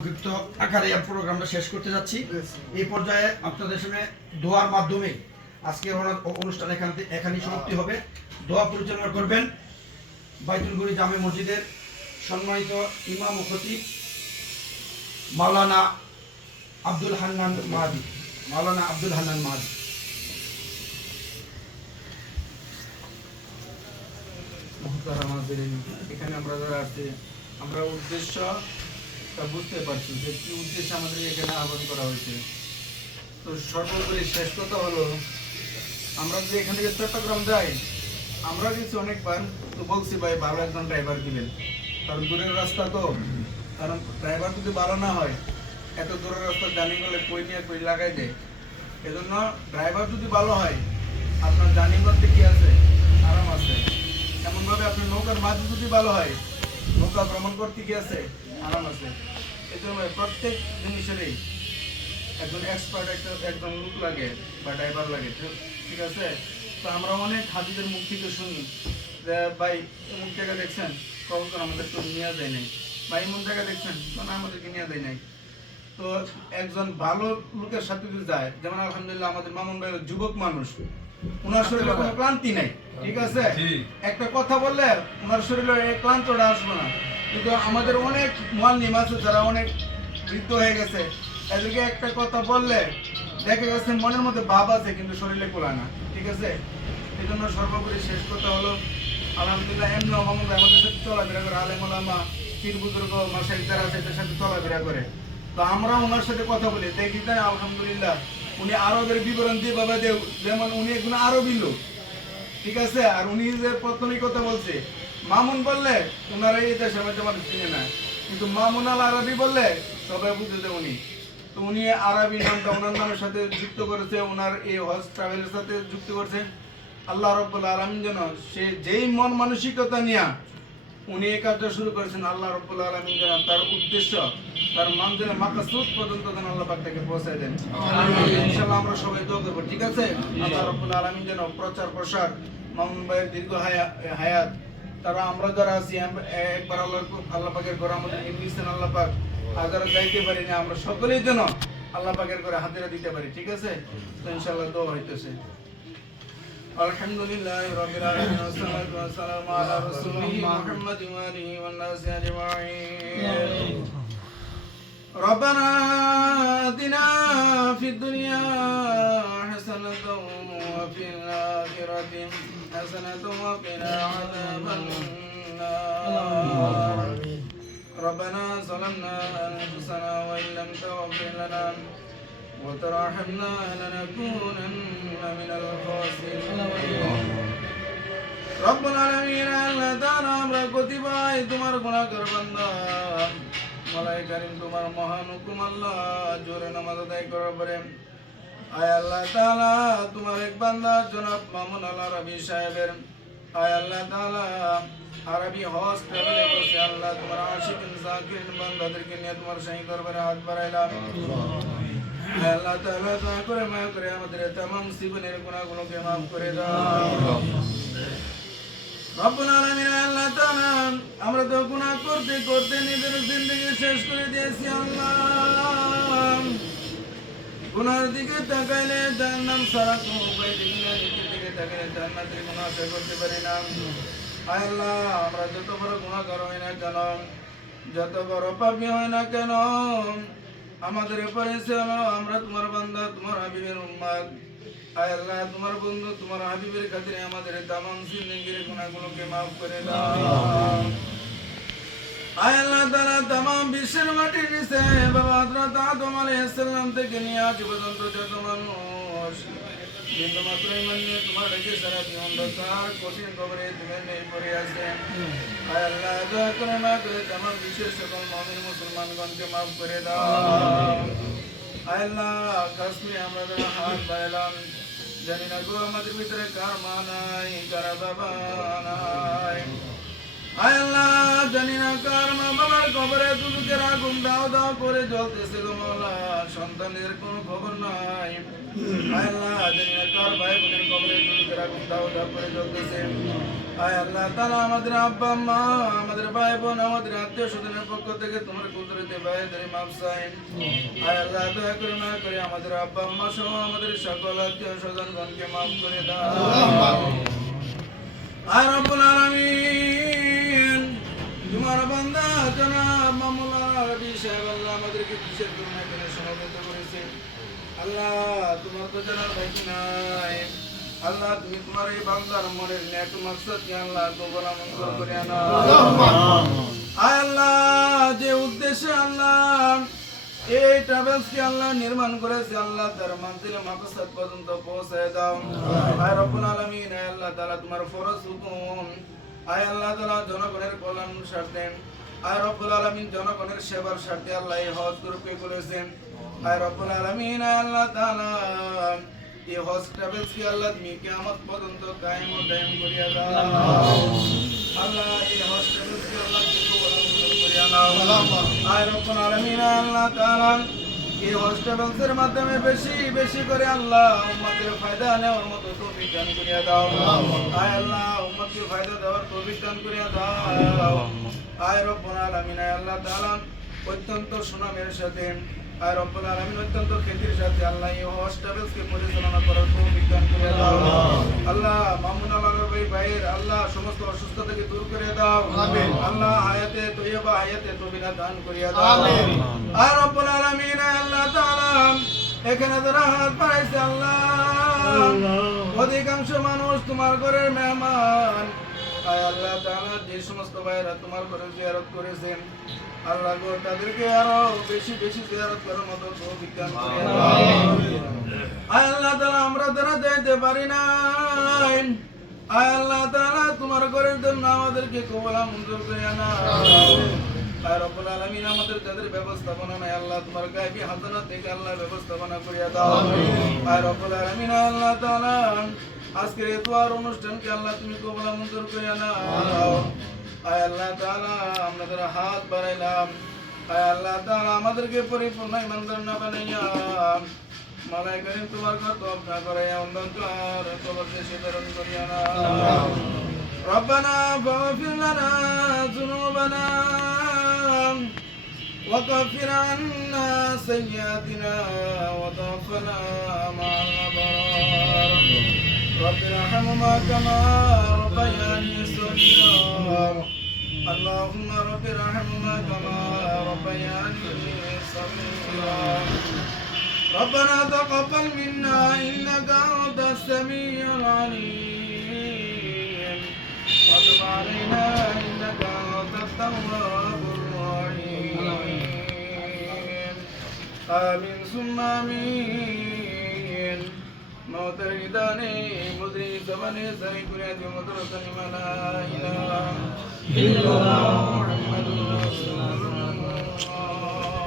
সংক্ষিপ্ত আকারে প্রোগ্রামটা শেষ করতে যাচ্ছি। এই পর্যায়ে আপনাদের সামনে দোয়ার মাধ্যমে আজকের অনুষ্ঠান এখান এখানেই সমাপ্তি হবে। দোয়া পরিচালনা করবেন বাইতুলগুড়ি জামে মসজিদের সম্মানিত ইমাম ও মাওলানা আব্দুল হান্নান মাহাদি। মাওলানা আব্দুল হান্নান মাহাদি। এখানে আমরা যারা আছি, আমরা উদ্দেশ্য তা বুঝতে পারছি যে কি উদ্দেশ্যে আমাদের এখানে আহ্বান করা হয়েছে। তো সর্বোপরি শেষ কথা হলো, আমরা যে এখান থেকে চট্টগ্রাম যাই, আমরা গেছি অনেকবার, তো বলছি ভাই ভালো একজন ড্রাইভার দিবেন। কারণ দূরের রাস্তা তো, কারণ ড্রাইভার যদি ভালো না হয়, এত দূরের রাস্তা জানি গেলে কই নিয়ে কই লাগাই দেয়। এজন্য ড্রাইভার যদি ভালো হয়, আপনার জানি করতে কি আছে? আরাম আছে। এমনভাবে আপনি নৌকার মাঝে যদি ভালো হয়, নৌকা ভ্রমণ করতে কি আছে? আরাম আছে। এই জন্য প্রত্যেক জিনিসেরই একজন এক্সপার্ট একটা একজন লোক লাগে বা ড্রাইভার লাগে ঠিক- আছে? তো আমরা অনেক হাজিদের মুখ থেকে শুনি যে ভাই এমন জায়গা দেখছেন? কখন আমাদের তো নিয়ে যায় নাই। বা এমন জায়গা দেখছেন? তখন আমাদেরকে নিয়ে যায় নাই? তো একজন ভালো লোকের সাথে যদি যায় যেমন আলহামদুলিল্লাহ আমাদের মামুন ভাই যুবক মানুষ ওনার শরীরে কোনো ক্লান্তি নাই ঠিক আছে? একটা কথা বললে ওনার শরীরে এই ক্লান্তটা আসবে না। কিন্তু আমাদের অনেক মোয়াল্লিম আছে যারা অনেক বৃদ্ধ হয়ে গেছে। এদেরকে একটা কথা বললে দেখা গেছে মনের মধ্যে ভাব আছে, কিন্তু শরীরে কোলা না। ঠিক আছে? এই জন্য সর্বোপরি শেষ কথা হলো, আলহামদুলিল্লাহ, এমনি মামুন আমাদের সাথে চলাফেরা করে আলেম ওলামা, পীর বুজুর্গ মাসাই যারা আছে, এদের সাথে চলাফেরা করে। তো আমরা ওনার সাথে কথা বলি, দেখি তাই আলহামদুলিল্লাহ, উনি আরবের বিবরণ দিয়ে বাবা দেও, যেমন উনি একজন আরবি লোক। ঠিক আছে? আর উনি যে প্রথমেই কথা বলছে মামুন বললে ওনারা এই দেশের মধ্যে মানুষ চিনে না। কিন্তু মামুন আল আরবি বললে সবাই বুঝতে দেয় উনি। তো উনি আরবি নামটা ওনার নামের সাথে যুক্ত করেছে ওনার এই হজ ট্রাভেলের সাথে যুক্ত করেছে। আল্লাহ রব্বুল আলমিন যেন সে যেই মন মানসিকতা নিয়ে উনি এই কাজটা শুরু করেছেন আল্লাহ রব্বুল আলমিন যেন তার উদ্দেশ্য তার মানজের মাকাসুদ পর্যন্ত যেন আল্লাহ পাক তাকে পৌঁছায় দেন। ইনশাল্লাহ আমরা সবাই দোয়া করব ঠিক আছে? আল্লাহ রব্বুল আলমিন যেন প্রচার প্রসার মামুন ভাইয়ের দীর্ঘ হায়া- হায়াত তারা আমরা যারা আছি আমরা একবার আল্লাহ আল্লাহ পাকের ঘরে আমাদের দিয়েছেন আল্লাহ পাক আর যারা যাইতে পারি না আমরা সকলেই যেন আল্লাহ পাকের ঘরে হাজিরা দিতে পারি ঠিক আছে তো ইনশাআল্লাহ দোয়া হইতেছে الحمد لله رب العالمين والصلاة والسلام على رسوله محمد وآله والناس أجمعين ربنا آتنا في الدنيا حسنة وفي الآخرة حسنة وقنا عذاب النار ربنا ظلمنا أنفسنا وإن لم تغفر لنا وترحمنا لنكونن من الخاسرين রব্বুল আলামিন আল্লাহ তাআলা আমরা কতিপয় তোমার গুনাহগার বান্দা মালাই কারীম তোমার মহান হুকুম আল্লাহ জোরে নামাজ আদায় করার পরে আয় আল্লাহ তাআলা তোমার এক বান্দা জনাব মামুন আল্লাহ রবি সাহেবের আয় আল্লাহ তাআলা আরবি হজ ট্রাভেলে বসে আল্লাহ তোমার আশিকিন জাকিরিন বান্দাদেরকে নিয়ে তোমার সেই দরবারে হাত বাড়াইলাম আয় আল্লাহ তাআলা দয়া করে মায়া করে আমাদের तमाम জীবনের গুনাহগুলোকে মাফ করে দাও রব্বুল আলামিন আল্লাহ তাআলা আমরা তো গুনাহ করতে করতে নিজের জিন্দগি শেষ করে দিয়েছি আল্লাহ গুনার দিকে তাকাইলে জাহান্নাম সারা কোনো উপায় দেখি না নিচের দিকে তাকাইলে জান্নাতের কোনো আশা করতে পারি না। আল্লাহ, আমরা যত বড় গুণাগার হই না কেন, যত বড় পাপি হয় না কেন, আমাদের এসে আমরা তোমার বান্দা, তোমার হাবিবের উম্মাদ। আয় আল্লাহ, তোমার বন্ধু, তোমার হাবিবের খাতিরে আমাদের তামাম জিন্দেগির গুণাগুলোকে মাফ করে দাও। আয়াল্লাহ তারা তাম বিশ্বের মাটি নিছে। বাবা হজরত আদম আলাইহিসসালাম থেকে নিয়ে আজ মানে তোমার রেখে জীবন দশার কঠিন খবরে তুমি আছে। আয়াল্লাহ না করে তাম বিশ্বের সকল মমিন মুসলমানগণকে মাফ করে দাও। আয়াল্লাহ কাশ্মী আমরা হাত পাইলাম। জানি না গো আমাদের ভিতরে কার মা নাই কারা বাবা নাই। আয়াল্লাহ জানি না কার মা বাবার কবরে আগুন দাও দাও করে জ্বলতেছে গো মাওলা। সন্তানদের কোনো খবর নাই। আল্লাহ জানি না কার ভাই বোনের কবরে দুদুকের আগুন দাও দাও করে জ্বলতেছে। আয় আল্লাহ তাআলা আমাদের আব্বা আম্মা আমাদের ভাই বোন আমাদের আত্মীয় স্বজনের পক্ষ থেকে তোমার কুদরতে মাফ চাই। আয় আল্লাহ দয়া করে না করে আমাদের আব্বা আম্মা সহ আমাদের সকল আত্মীয় স্বজনগণকে মাফ করে দাও। আয় রব্বুল করেছে? আল্লাহ, তোমার নাই। আল্লাহ, তুমি তোমার আল্লাহ যে উদ্দেশ্যে আল্লাহ এই ট্রাভেলস কি আল্লাহ নির্মাণ করেছে, আল্লাহ তার মঞ্জিল মাকসাদ পর্যন্ত পৌঁছায় দাও। আয় রব্বুল আলামিন আল্লাহ তাআলা তোমার ফরজ হুকুম। আয় আল্লাহ তাআলা জনগণের কল্যাণ স্বার্থে আয় রব্বুল জনগণের সেবার স্বার্থে আল্লাহ এই হজ করেছেন আয় রব্বুল আল্লাহ এই হজ আল্লাহ তুমি পর্যন্ত কায়েম ও করিয়া দাও। আল্লাহ, এই হজ আল্লাহ মাধ্যমে বেশি বেশি করে আল্লাহ উম্মতের ফায়দা নেওয়ার মতো করিয়া দাও। আয় আল্লাহ, উম্মতকে ফায়দা দেওয়ার তৌফিক দান করিয়া দাও। আয় রব্বুল আলামিন আল্লাহ তাআলা অত্যন্ত সুনামের সাথে আয় রব্বুল আলামিন অত্যন্ত খ্যাতির সাথে আল্লাহ এই হস্টেবলসকে পরিচালনা করার তৌফিক দান করিয়া দাও। আল্লাহ মামুন আল্লাহ ভাই ভাইয়ের আল্লাহ সমস্ত অসুস্থ দূর করে দাও। আল্লাহ হায়াতে তৈয়বা হায়াতে তবিনা দান করিয়া দাও। আর রব্বুল আলামিন আল্লাহ তাআলা এখানে যারা হাত বাড়াইছে আল্লাহ। অধিকাংশ মানুষ তোমার ঘরের মেহমান। আয় আল্লাহ তাআলা যে সমস্ত ভাইরা তোমার ঘরে জিয়ারত করেছেন আল্লাহ গো তাদেরকে আরও বেশি বেশি জিয়ারত করার মতো তৌফিক দান আয় আল্লাহ তাআলা আমরা যারা যাইতে পারি না। আয় আল্লাহ তাআলা তোমার ঘরের জন্য আমাদেরকে কবলা মঞ্জুর করে আনা আয় রব্বুল আলামিন আমাদের যাদের ব্যবস্থাপনা নাই আল্লাহ তোমার গায়বী হাসানাত থেকে আল্লাহ ব্যবস্থাপনা করিয়া দাও। আয় রব্বুল আলামিন আল্লাহ তাআলা। আজকের এই দোয়ার অনুষ্ঠানকে আল্লাহ তুমি কবলা মঞ্জুর করে আনাও আয় আল্লাহ তাআলা আমরা যারা হাত বাড়াইলাম আয় আল্লাহ তাআলা আমাদেরকে পরিপূর্ণ ইমানদার না বানাইয়া মালাই করিম তোমার কত আপনা করে অন্ধকার কবর দেশে প্রেরণ করিয়া না ربنا فاغفر لنا ذنوبنا وكفر عنا سيئاتنا وتوفنا مع الأبرار رب ارحمهما كما ربياني صغيرا. اللهم رب ارحمهما كما ربياني صغيرا. ربنا تقبل منا إنك أنت السميع العليم. وتب علينا إنك أنت التواب الرحيم. آمين. ثم آمين. মমতার নিদানে মুদ্রি সমানে সাই কুরিয়া